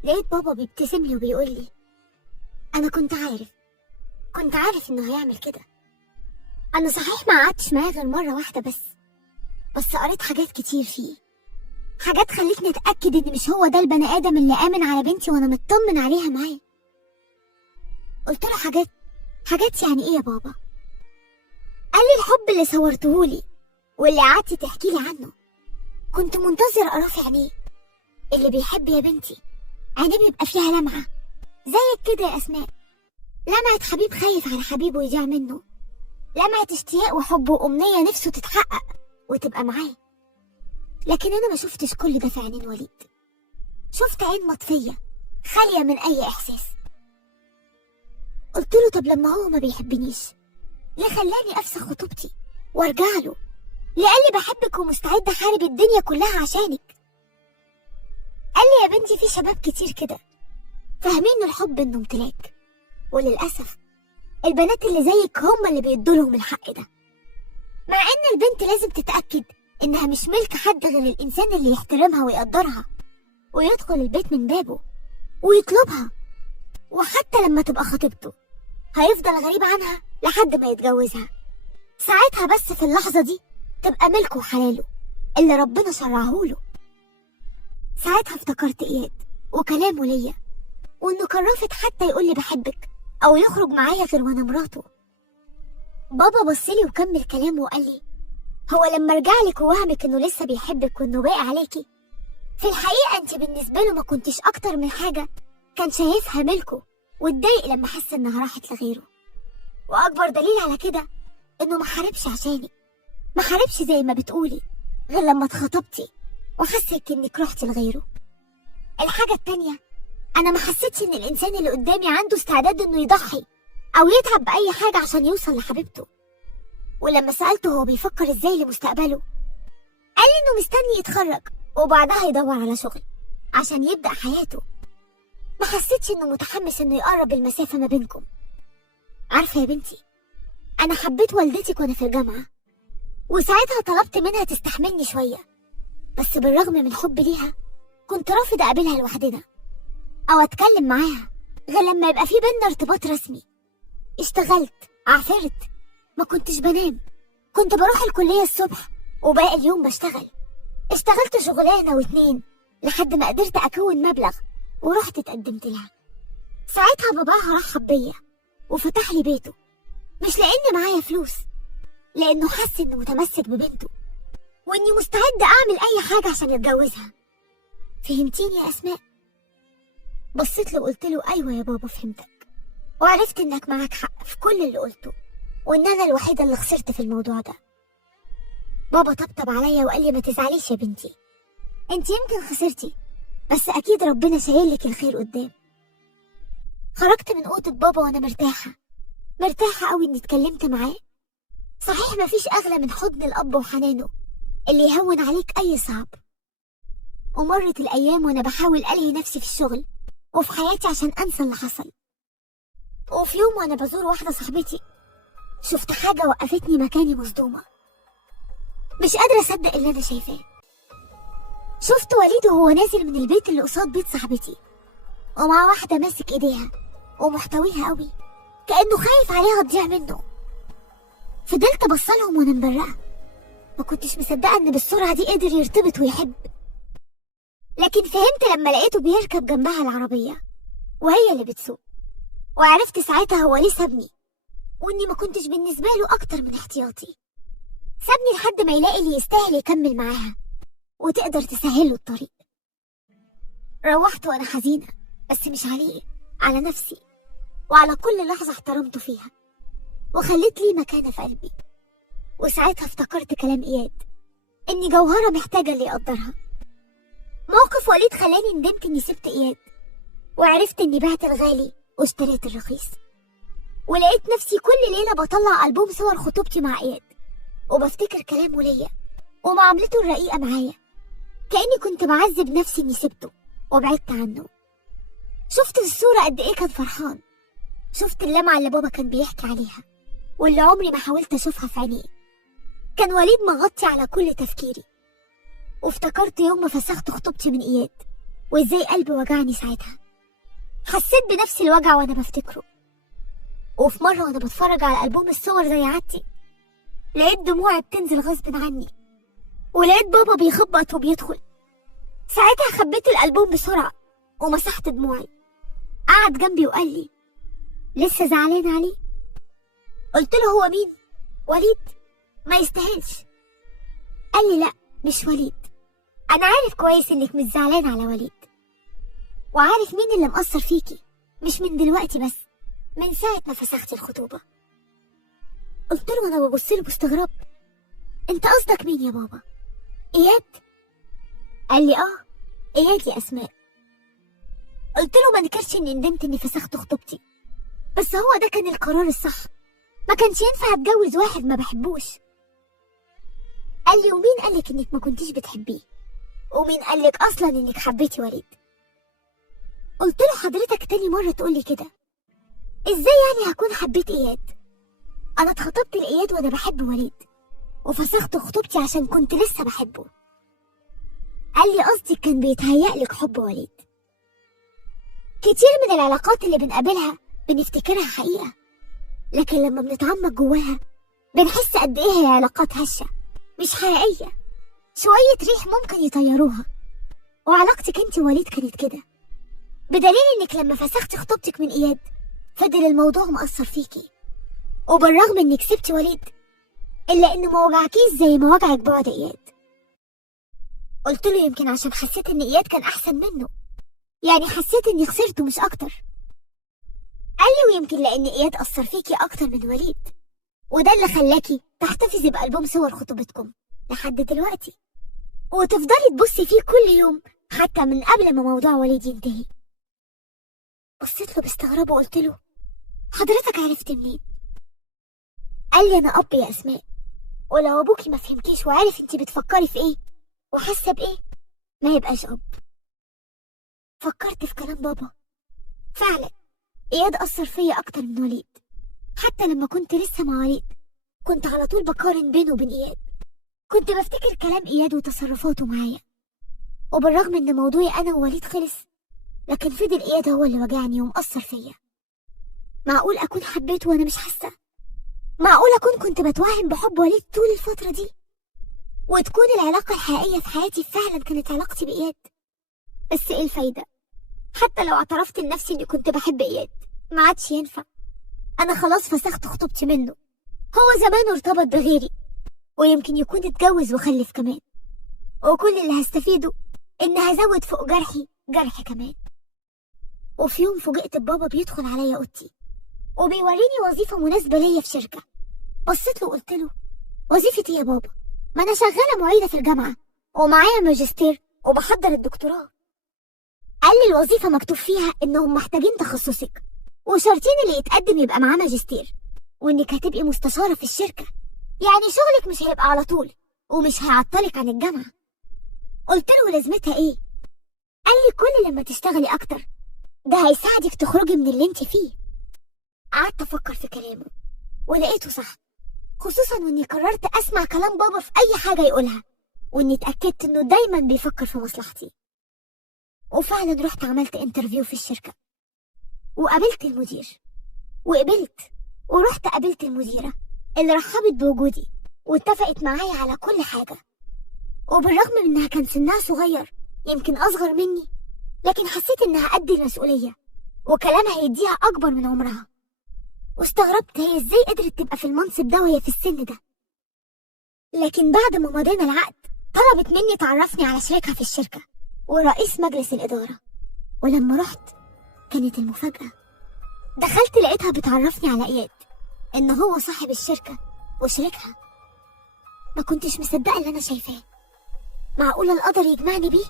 لقيت بابا بيبتسم لي وبيقول لي انا كنت عارف انه هيعمل كده. انا صحيح ما قعدتش معاه غير مرة واحدة بس قريت حاجات كتير فيه، حاجات خلتني اتأكد ان مش هو ده البني ادم اللي آمن على بنتي وانا مطمن عليها معاه. قلت له حاجات يعني ايه يا بابا؟ قال لي الحب اللي صورتهولي واللي قعدتي تحكي لي عنه كنت منتظر اراه في عينيه. اللي بيحب يا بنتي عينيه بيبقى فيها لمعة زيك كده يا اسماء، لمعة حبيب خايف على حبيبه يضيع منه، لمعة اشتياق وحب وامنية نفسه تتحقق وتبقى معاه. لكن انا ما شفتش كل ده في عينين وليد، شفت عين مطفية خالية من اي احساس. قلت له طب لما هو ما بيحبنيش ليه خلاني افسخ خطوبتي وارجع له؟ ليه قال لي بحبك ومستعد احارب الدنيا كلها عشانك؟ قال لي يا بنتي في شباب كتير كده فاهمين الحب انه امتلاك، وللاسف البنات اللي زيك هم اللي بيدولهم الحق ده، مع ان البنت لازم تتاكد انها مش ملك حد غير الانسان اللي يحترمها ويقدرها ويدخل البيت من بابه ويطلبها، وحتى لما تبقى خطيبته هيفضل غريب عنها لحد ما يتجوزها. ساعتها بس في اللحظة دي تبقى ملكه وحلاله اللي ربنا شرعهوله. ساعتها افتكرت اياد وكلامه ليا، وانه كان رافض حتى يقولي بحبك او يخرج معايا غير وانا مراته. بابا بصلي وكمل كلامه وقال لي هو لما رجعلك ووهمك انه لسه بيحبك وانه باقي عليكي، في الحقيقة انت بالنسبة له ما كنتش اكتر من حاجة كان شايفها ملكه، واتضايق لما حس انها راحت لغيره. واكبر دليل على كده انه ما حاربش عشانك، ما حاربش زي ما بتقولي غير لما اتخطبتي وحسك انك رحتي لغيره. الحاجة التانية، انا ما حسيتش ان الانسان اللي قدامي عنده استعداد انه يضحي او يتعب باي حاجة عشان يوصل لحبيبته. ولما سألته هو بيفكر ازاي لمستقبله، قال لي انه مستني يتخرج وبعدها يدور على شغل عشان يبدأ حياته. ما حسيتش انه متحمس انه يقرب المسافة ما بينكم. عارفة يا بنتي، انا حبيت والدتك وانا في الجامعة، وساعتها طلبت منها تستحملني شوية، بس بالرغم من حبي ليها كنت رافض اقابلها لوحدنا او اتكلم معاها غير لما يبقى في بينا ارتباط رسمي. اشتغلت، عافرت، ما كنتش بنام، كنت بروح الكلية الصبح وباقي اليوم بشتغل. اشتغلت شغلانة واتنين لحد ما قدرت اكون مبلغ ورحت اتقدمت لها. ساعتها باباها رحب بيا وفتح لي بيته، مش لاني معايا فلوس، لانه حس انه متمسك ببنته واني مستعد اعمل اي حاجة عشان اتجوزها. فهمتيني يا اسماء؟ بصيت له وقلت له ايوه يا بابا فهمتك، وعرفت انك معاك حق في كل اللي قلته، وان انا الوحيدة اللي خسرت في الموضوع ده. بابا طبطب عليا وقال لي ما تزعليش يا بنتي، انت يمكن خسرتي بس اكيد ربنا شايل لك الخير قدام. خرجت من اوضة بابا وانا مرتاحة قوي اني اتكلمت معاه. صحيح مفيش اغلى من حضن الاب وحنانه اللي يهون عليك اي صعب. ومرت الايام وانا بحاول الهي نفسي في الشغل وفي حياتي عشان انسى اللي حصل. وفي يوم وانا بزور واحدة صاحبتي شفت حاجة وقفتني مكاني مصدومة، مش قادرة اصدق اللي انا شايفاه. شفت وليد وهو نازل من البيت اللي قصاد بيت صاحبتي ومع واحدة ماسك ايديها ومحتويها قوي كأنه خايف عليها تضيع منه. فضلت بصلهم وانا مبرقة، ما كنتش مصدقة ان بالسرعة دي قدر يرتبط ويحب. لكن فهمت لما لقيته بيركب جنبها العربية وهي اللي بتسوق، وعرفت ساعتها هو ليه سابني واني ما كنتش بالنسبة له اكتر من احتياطي. سابني لحد ما يلاقي اللي يستاهل يكمل معاها وتقدر تسهله الطريق. روحت وانا حزينة، بس مش عليه، على نفسي وعلى كل لحظة احترمته فيها وخليت لي مكانة في قلبي. وساعتها افتكرت كلام إياد إني جوهرة محتاجة اللي يقدرها. موقف وليد خلاني ندمت إني سبت إياد، وعرفت إني بعت الغالي واشتريت الرخيص. ولقيت نفسي كل ليلة بطلع ألبوم صور خطوبتي مع إياد وبفتكر كلامه ليا ومعاملته الرقيقة معايا، كأني كنت بعذب نفسي إني سبته وبعدت عنه. شفت الصورة قد إيه كان فرحان، شفت اللمعة اللي بابا كان بيحكي عليها واللي عمري ما حاولت أشوفها في عينيه. كان وليد مغطي على كل تفكيري. وافتكرت يوم ما فسخت خطوبتي من إياد وإزاي قلبي وجعني ساعتها. حسيت بنفس الوجع وأنا بفتكره. وفي مرة وأنا بتفرج على ألبوم الصور زي عادتي لقيت دموعي بتنزل غصب عني، ولقيت بابا بيخبط وبيدخل. ساعتها خبيت الألبوم بسرعة ومسحت دموعي. قعد جنبي وقال لي: لسه زعلان عليه؟ قلت له: هو مين؟ وليد؟ ما يستاهلش. قال لي: لا مش وليد، أنا عارف كويس إنك مش زعلان على وليد، وعارف مين اللي مقصر فيكي، مش من دلوقتي بس، من ساعة ما فسختي الخطوبة. قلت له وأنا ببص له باستغراب: أنت قصدك مين يا بابا؟ إياد؟ قال لي: آه إياد يا أسماء. قلت له ما نكرش إني ندمت إني فسخت خطوبتي، بس هو ده كان القرار الصح، ما كانش ينفع أتجوز واحد ما بحبوش. قال لي: ومين قالك إنك ما كنتيش بتحبيه؟ ومين قالك أصلا إنك حبيتي وليد؟ قلت له: حضرتك تاني مرة تقولي كده، إزاي يعني هكون حبيت إياد؟ أنا اتخطبت لإياد وأنا بحب وليد، وفسخت خطوبتي عشان كنت لسه بحبه. قال لي: قصدي كان بيتهيألك حب وليد. كتير من العلاقات اللي بنقابلها بنفتكرها حقيقة، لكن لما بنتعمق جواها بنحس قد إيه هي علاقات هشة مش حقيقية، شوية ريح ممكن يطيروها. وعلاقتك انت ووليد كانت كده، بدليل انك لما فسختي خطوبتك من إياد فضل الموضوع مأثر فيكي، وبالرغم انك سبتي وليد إلا إنه ما وجعكيش زي ما وجعك بعد إياد. قلت له: يمكن عشان حسيت إن إياد كان أحسن منه، يعني حسيت إني خسرته مش أكتر. قال لي: ويمكن لأن إياد أثر فيكي أكتر من وليد، وده اللي خلاكي تحتفظي بألبوم صور خطوبتكم لحد دلوقتي وتفضلي تبصي فيه كل يوم حتى من قبل ما موضوع وليد ينتهي. بصيت له باستغراب وقلت له: حضرتك عرفت منين؟ قال لي: أنا أب يا أسماء، ولو أبوكي ما فهمكيش وعارف انتي بتفكري في إيه وحاسة بإيه ما يبقاش أب. فكرت في كلام بابا، فعلا إياد أثر فيا أكتر من وليد. حتى لما كنت لسه مع وليد كنت على طول بقارن بينه وبين إياد، كنت بفتكر كلام إياد وتصرفاته معايا. وبالرغم إن موضوعي أنا ووليد خلص، لكن فضل إياد هو اللي وجعني ومأثر فيا. معقول أكون حبيته وأنا مش حاسة؟ معقول أكون كنت بتوهم بحب وليد طول الفترة دي، وتكون العلاقة الحقيقية في حياتي فعلا كانت علاقتي بإياد؟ بس إيه الفايدة؟ حتى لو اعترفت لنفسي إني كنت بحب إياد ما عادش ينفع. أنا خلاص فسخت خطوبتي منه، هو زمانه ارتبط بغيري، ويمكن يكون اتجوز وخلف كمان، وكل اللي هستفيده إن هزود فوق جرحي جرح كمان. وفي يوم فوجئت ببابا بيدخل عليا أوضتي وبيوريني وظيفة مناسبة ليا في شركة. بصيت له وقلت له: وظيفة إيه يا بابا؟ ما أنا شغالة معيدة في الجامعة ومعايا ماجستير وبحضر الدكتوراه. قال لي: الوظيفة مكتوب فيها إنهم محتاجين تخصصك، وشرطين اللي يتقدم يبقى معاه ماجستير، وإنك هتبقي مستشارة في الشركة، يعني شغلك مش هيبقى على طول ومش هيعطلك عن الجامعة. قلت له: لازمتها إيه؟ قال لي: كل لما تشتغلي أكتر ده هيساعدك تخرجي من اللي انت فيه. قعدت أفكر في كلامه ولقيته صح، خصوصا وإني قررت أسمع كلام بابا في أي حاجة يقولها، وإني اتأكدت إنه دايما بيفكر في مصلحتي. وفعلا رحت عملت انترفيو في الشركة وقابلت المدير وقبلت، ورحت قابلت المديرة اللي رحبت بوجودي واتفقت معايا على كل حاجة. وبالرغم من إنها كان سنها صغير يمكن أصغر مني، لكن حسيت إنها قد المسؤولية وكلامها هيديها أكبر من عمرها. واستغربت هي إزاي قدرت تبقى في المنصب ده وهي في السن ده. لكن بعد ما مضينا العقد طلبت مني تعرفني على شريكها في الشركة ورئيس مجلس الإدارة. ولما رحت كانت المفاجأة، دخلت لقيتها بتعرفني على إياد إن هو صاحب الشركة وشريكها. ما كنتش مصدقة اللي أنا شايفاه. معقولة القدر يجمعني بيه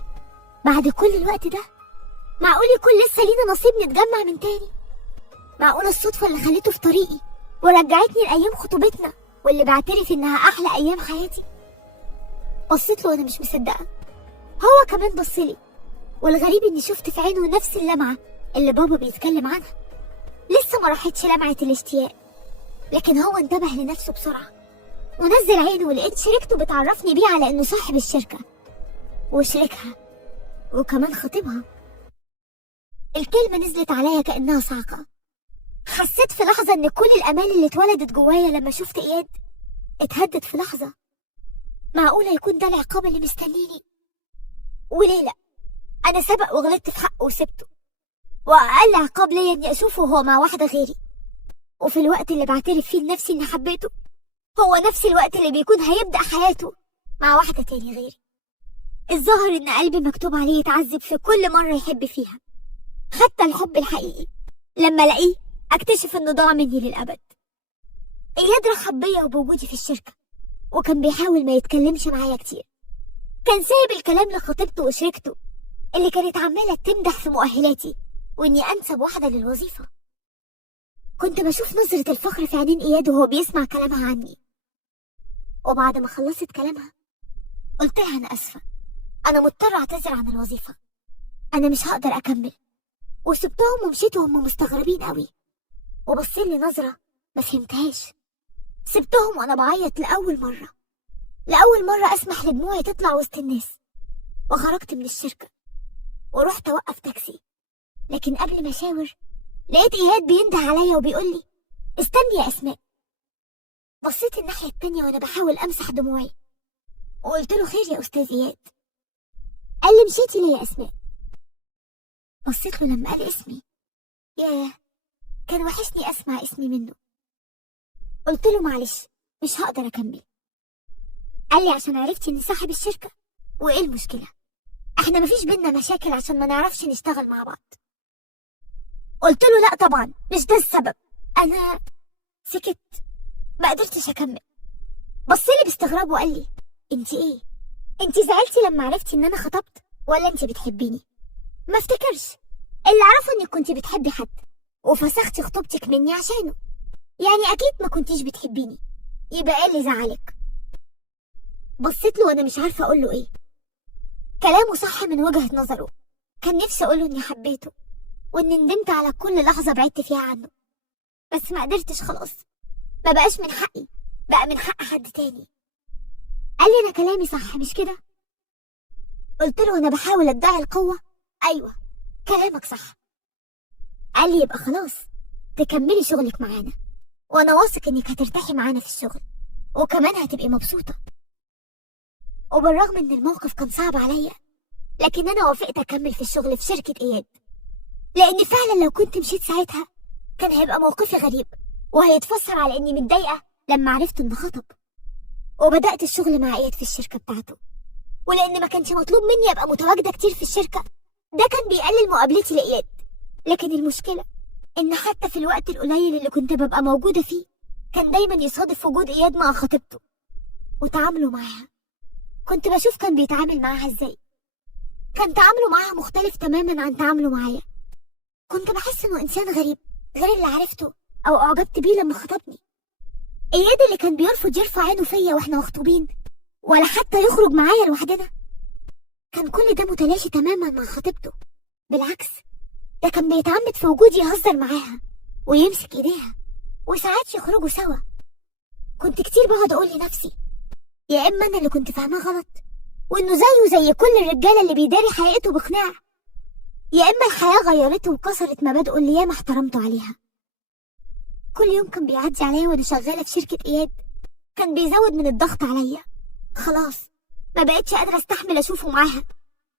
بعد كل الوقت ده؟ معقول يكون لسه لينا نصيب نتجمع من تاني؟ معقولة الصدفة اللي خليته في طريقي ورجعتني لأيام خطوبتنا واللي بعترف إنها أحلى أيام حياتي؟ بصيت له وأنا مش مصدقة، هو كمان بصلي، والغريب إني شفت في عينه نفس اللمعة اللي بابا بيتكلم عنها. لسه ما راحتش لمعة الاشتياق، لكن هو انتبه لنفسه بسرعة ونزل عينه، ولقيت شريكته بتعرفني بيه على إنه صاحب الشركة وشريكها وكمان خطيبها. الكلمة نزلت عليا كأنها صاعقة. حسيت في لحظة إن كل الأمال اللي اتولدت جوايا لما شفت إياد اتهدت في لحظة. معقولة يكون ده العقاب اللي مستنيني؟ وليه لأ؟ أنا سبق وغلطت في حقه وسبته، وأقل عقاب ليا إني أشوفه هو مع واحدة غيري، وفي الوقت اللي بعترف فيه لنفسي إني حبيته هو نفس الوقت اللي بيكون هيبدأ حياته مع واحدة تاني غيري. الظاهر إن قلبي مكتوب عليه يتعذب في كل مرة يحب فيها، حتى الحب الحقيقي لما الاقيه اكتشف انه ضاع مني للابد. اياد رحب بيا وبوجودي في الشركه، وكان بيحاول ما يتكلمش معايا كتير. كان سايب الكلام لخطيبته وشريكته اللي كانت عماله تمدح في مؤهلاتي واني انسب واحده للوظيفه. كنت بشوف نظره الفخر في عينين اياد وهو بيسمع كلامها عني. وبعد ما خلصت كلامها قلت لها انا اسفه، انا مضطره اعتذر عن الوظيفه، انا مش هقدر اكمل. وسبتهم ومشيت وهم مستغربين قوي وبصيلي نظرة ما فهمتهاش. سبتهم وانا بعيط لأول مرة اسمح لدموعي تطلع وسط الناس، وخرجت من الشركة ورحت اوقف تاكسي. لكن قبل ما اشاور لقيت اياد بينده عليا وبيقول لي استني يا اسماء. بصيت الناحية التانية وانا بحاول امسح دموعي وقلت له خير يا استاذ اياد. قال لي مشيتي ليه يا اسماء؟ بصيت له لما قال اسمي، ياه كان وحشني اسمع اسمي منه. قلت له معلش مش هقدر اكمل. قال لي عشان عرفتي اني صاحب الشركة، وايه المشكلة؟ احنا مفيش بينا مشاكل عشان ما نعرفش نشتغل مع بعض. قلت له لا طبعا مش ده السبب. انا سكت ما قدرتش اكمل. بصلي باستغراب وقال لي انت ايه؟ انت زعلتي لما عرفتي ان انا خطبت ولا انت بتحبيني؟ ما افتكرش، اللي اعرفه انك كنت بتحبي حد وفسختي خطوبتك مني عشانه، يعني اكيد ما كنتيش بتحبيني، يبقى ايه اللي زعلك؟ بصيت له وانا مش عارفه اقول له ايه. كلامه صح من وجهة نظره، كان نفسي اقول له اني حبيته واني ندمت على كل لحظه بعدت فيها عنه، بس ما قدرتش خلاص، ما بقاش من حقي، بقى من حق حد تاني. قال لي انا كلامي صح مش كده؟ قلت له انا بحاول ادعي القوه. ايوه كلامك صح. قال لي يبقى خلاص تكملي شغلك معانا، وانا واثق انك هترتاحي معانا في الشغل وكمان هتبقي مبسوطه. وبالرغم ان الموقف كان صعب عليا، لكن انا وافقت اكمل في الشغل في شركه اياد، لان فعلا لو كنت مشيت ساعتها كان هيبقى موقفي غريب وهيتفسر على اني متضايقه لما عرفت انه خطب. وبدات الشغل مع اياد في الشركه بتاعته، ولان ما كانش مطلوب مني ابقى متواجده كتير في الشركه ده كان بيقلل مقابلتي لاياد. لكن المشكله ان حتى في الوقت القليل اللي كنت ببقى موجوده فيه كان دايما يصادف وجود اياد مع خطيبته وتعامله معاها. كنت بشوف كان بيتعامل معاها ازاي. كان تعامله معاها مختلف تماما عن تعامله معايا. كنت بحس انه انسان غريب غير اللي عرفته او اعجبت بيه لما خطبني. اياد اللي كان بيرفض يرفع عينه فيا واحنا مخطوبين ولا حتى يخرج معايا لوحدنا، كان كل ده متلاشي تماما مع خطيبته. بالعكس ده كان بيتعمد في وجودي يهزر معاها ويمسك ايديها وساعات يخرجوا سوا. كنت كتير بقعد اقول لنفسي يا اما انا اللي كنت فاهماه غلط وانه زيه زي كل الرجاله اللي بيداري حقيقته باقناع، يا اما الحياه غيرته وكسرت مبادئه اللي ياما احترمته عليها. كل يوم كان بيعدي عليا وانا شغاله في شركه اياد كان بيزود من الضغط عليا. خلاص ما بقتش قادره استحمل اشوفه معاها،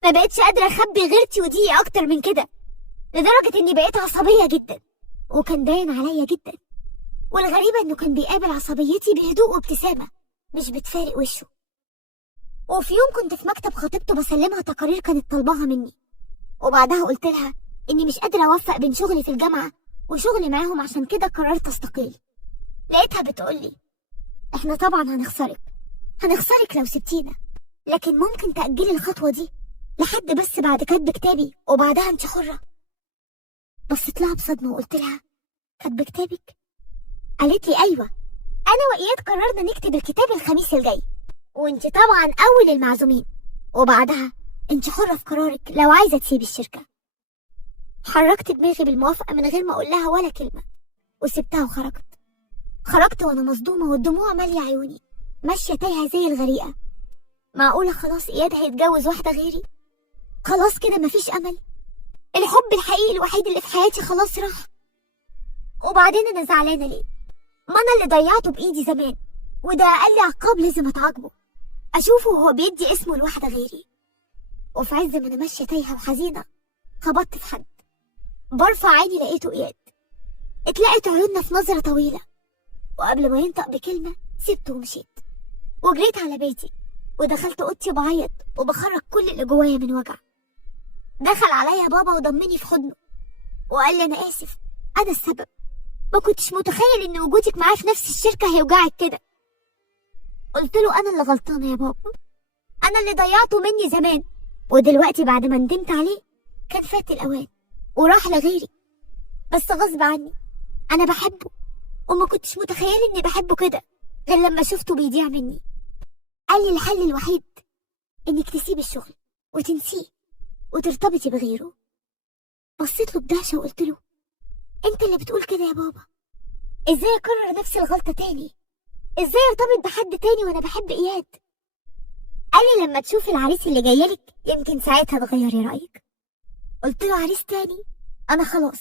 ما بقتش قادره اخبي غيرتي وضيقي اكتر من كده، لدرجه اني بقيت عصبيه جدا وكان باين عليا جدا. والغريبه انه كان بيقابل عصبيتي بهدوء وابتسامه مش بتفارق وشه. وفي يوم كنت في مكتب خطيبته بسلمها تقارير كانت طالباها مني، وبعدها قلت لها إني مش قادرة أوفق بين شغلي في الجامعة وشغلي معاهم، عشان كده قررت أستقيل. لقيتها بتقولي إحنا طبعا هنخسرك لو سبتينا، لكن ممكن تأجلي الخطوة دي لحد بس بعد كتب كتابي وبعدها انت حرة. بصيت لها بصدمة وقلت لها كتب كتابك؟ قالت لي أيوة، أنا وإياد قررنا نكتب الكتاب الخميس الجاي، وانت طبعا أول المعزومين، وبعدها انت حرة في قرارك لو عايزة تسيبي الشركة. حركت دماغي بالموافقة من غير ما أقول لها ولا كلمة، وسبتها خرجت وأنا مصدومة والدموع مالية عيوني، ماشية تايهة زي الغريقة. معقولة خلاص إياد هيتجوز واحدة غيري؟ خلاص كده مفيش أمل؟ الحب الحقيقي الوحيد اللي في حياتي خلاص راح؟ وبعدين أنا زعلانة ليه؟ ما أنا اللي ضيعته بإيدي زمان، وده أقل عقاب لازم أتعاقبه، أشوفه وهو بيدي اسمه لواحدة غيري. وفي عز ما أنا ماشية تايهة وحزينة خبطت في حد، برفع عيني لقيته إياد. اتلقت عيوننا في نظرة طويلة، وقبل ما ينطق بكلمة سبته ومشيت، وجريت على بيتي ودخلت اوضتي بعيط وبخرج كل اللي جوايا من وجع. دخل عليا بابا وضمني في حضنه وقال لي انا اسف، انا السبب، ما كنتش متخيل ان وجودك معايا في نفس الشركه هيوجعك كده. قلت له انا اللي غلطانه يا بابا، انا اللي ضيعته مني زمان، ودلوقتي بعد ما ندمت عليه كان فات الاوان وراح لغيري، بس غصب عني، انا بحبه وما كنتش متخيل اني بحبه كده غير لما شفته بيضيع مني. قال لي الحل الوحيد انك تسيبي الشغل وتنسيه وترتبطي بغيره. بصيت له بدهشه وقلت له انت اللي بتقول كده يا بابا، ازاي اكرر نفس الغلطه تاني؟ ازاي ارتبط بحد تاني وانا بحب اياد؟ قال لي لما تشوفي العريس اللي جايلك يمكن ساعتها تغيري رايك. قلت له عريس تاني؟ انا خلاص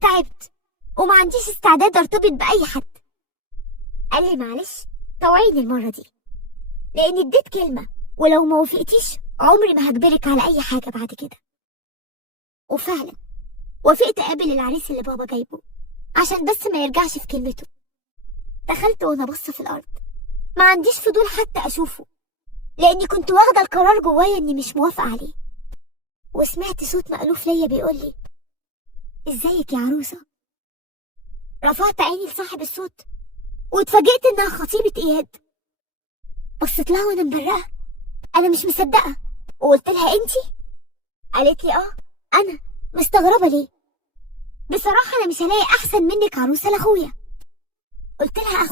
تعبت وما عنديش استعداد ارتبط باي حد. قال لي معلش طوعيني المره دي، لاني اديت كلمه ولو ما وافقتيش عمري ما هجبرك على اي حاجه بعد كده. وفعلا وافقت اقابل العريس اللي بابا جايبه عشان بس ما يرجعش في كلمته. دخلت وانا بص في الارض، ما عنديش فضول حتى اشوفه لاني كنت واخده القرار جوايا اني مش موافقه عليه. وسمعت صوت مألوف ليا بيقول لي ازيك يا عروسه. رفعت عيني لصاحب الصوت واتفاجئت انها خطيبه اياد. بصيت لها وانا مبرقه، انا مش مصدقه، وقلت لها انتي؟ قالت لي اه انا. مستغربه ليه؟ بصراحه انا مش هلاقي احسن منك عروسه لاخويا. قلت لها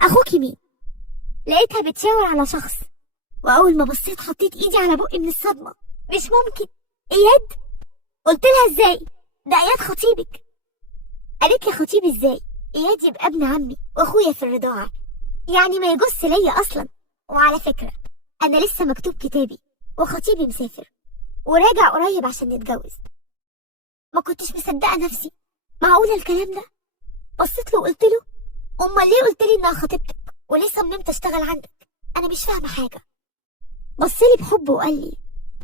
اخوكي مين؟ لقيتها بتشاور على شخص، واول ما بصيت حطيت ايدي على بقي من الصدمه. مش ممكن، اياد؟ قلت لها ازاي؟ ده اياد خطيبك. قالت لي خطيبي ازاي؟ اياد يبقى ابن عمي واخويا في الرضاعه، يعني ما يجوز ليا اصلا. وعلى فكره انا لسه مكتوب كتابي وخطيبي مسافر وراجع قريب عشان نتجوز. ما كنتش مصدقه نفسي، معقوله الكلام ده؟ بصيت له وقلت له امال ليه قلت لي انها خطيبتك وليه صممت اشتغل عندك؟ انا مش فاهمه حاجه. بصلي بحب وقال لي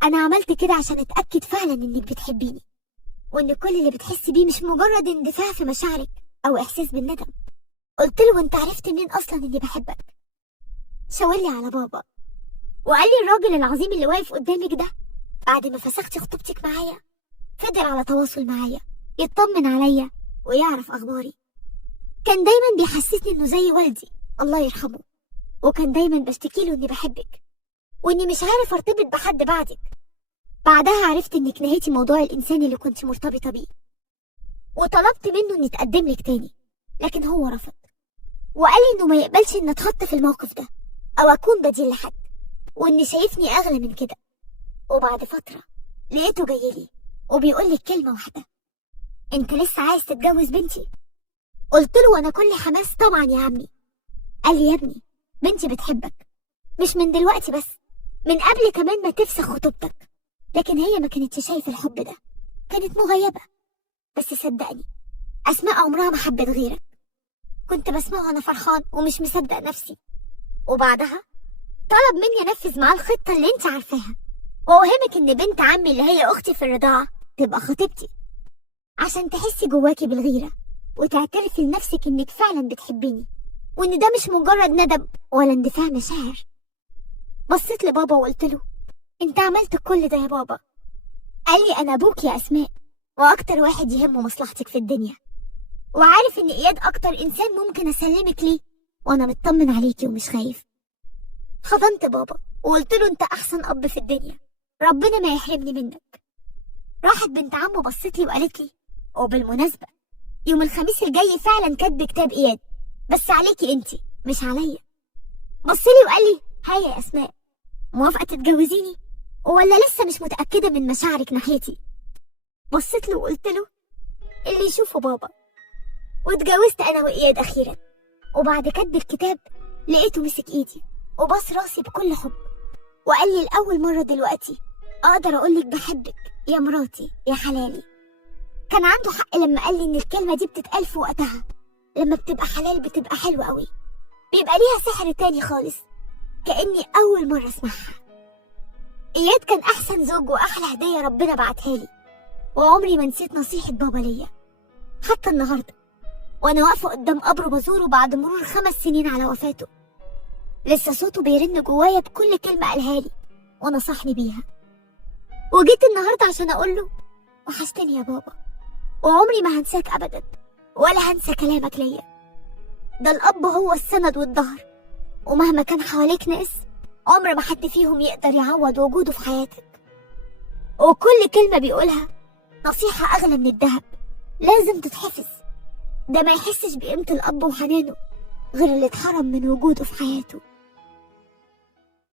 انا عملت كده عشان اتاكد فعلا انك بتحبيني، وان كل اللي بتحسي بيه مش مجرد اندفاع في مشاعرك او احساس بالندم. قلت له وانت عرفت منين اصلا اني بحبك؟ شاور لي على بابا وقال لي الراجل العظيم اللي واقف قدامك ده بعد ما فسختي خطوبتك معايا فضل على تواصل معايا، يطمن عليا ويعرف اخباري. كان دايما بيحسسني انه زي والدي الله يرحمه، وكان دايما بشتكي له اني بحبك واني مش عارف ارتبط بحد بعدك. بعدها عرفت انك نهيتي موضوع الانسان اللي كنت مرتبطه بيه، وطلبت منه اني اتقدم لك تاني، لكن هو رفض وقال لي انه ما يقبلش ان اتحط في الموقف ده او اكون بديل لحد، واني شايفني اغلى من كده. وبعد فتره لقيته جاي لي وبيقول لي كلمه واحده، انت لسه عايز تتجوز بنتي؟ قلت له وانا كل حماس طبعا يا عمي. قال لي يا ابني بنتي بتحبك، مش من دلوقتي بس، من قبل كمان ما تفسخ خطوبتك، لكن هي ما كانتش شايفه الحب ده، كانت مغيبه. بس صدقني اسماء عمرها ما حبت غيرك. كنت بسمعه وانا فرحان ومش مصدق نفسي. وبعدها طلب مني انفذ معاه الخطه اللي انت عارفاها، واوهمك ان بنت عمي اللي هي اختي في الرضاعه تبقى خطيبتي، عشان تحسي جواكي بالغيره وتعترفي لنفسك انك فعلا بتحبيني، وإن ده مش مجرد ندم ولا اندفاع مشاعر. بصيت لبابا وقلت له: انت عملت كل ده يا بابا؟ قال لي: انا ابوك يا اسماء، واكتر واحد يهمه مصلحتك في الدنيا، وعارف ان اياد اكتر انسان ممكن اسلمك ليه، وانا مطمن عليكي ومش خايف. حضنت بابا وقلت له: انت احسن اب في الدنيا، ربنا ما يحرمني منك. راحت بنت عمه بصت لي وقالت لي: وبالمناسبة يوم الخميس الجاي فعلا كاتب كتاب اياد، بس عليكي انتي مش عليا. بص لي وقال لي: هيا يا اسماء، موافقة تتجوزيني ولا لسه مش متأكدة من مشاعرك ناحيتي؟ بصيت له وقلت له: اللي يشوفه بابا. واتجوزت انا واياد اخيرا، وبعد كتب الكتاب لقيته مسك ايدي وبص راسي بكل حب، وقال لي: لأول مرة دلوقتي اقدر اقولك بحبك يا مراتي يا حلالي. كان عنده حق لما قال لي ان الكلمة دي بتتقال في وقتها، لما بتبقى حلال بتبقى حلوة قوي، بيبقى ليها سحر تاني خالص، كأني اول مرة اسمعها. اياد كان احسن زوج واحلى هدية ربنا بعتها لي، وعمري ما نسيت نصيحة بابا ليا حتى النهاردة وانا واقفة قدام قبره بزوره بعد مرور 5 سنين على وفاته. لسه صوته بيرن جوايا بكل كلمة قالها لي ونصحني بيها. وجيت النهاردة عشان اقول له: وحشتني يا بابا، وعمري ما هنساك ابدا ولا هنسى كلامك ليا. ده الاب هو السند والظهر، ومهما كان حواليك ناس عمر ما حد فيهم يقدر يعوض وجوده في حياتك. وكل كلمة بيقولها نصيحة أغلى من الذهب، لازم تتحفظ. ده ما يحسش بقيمة الأب وحنانه غير اللي اتحرم من وجوده في حياته.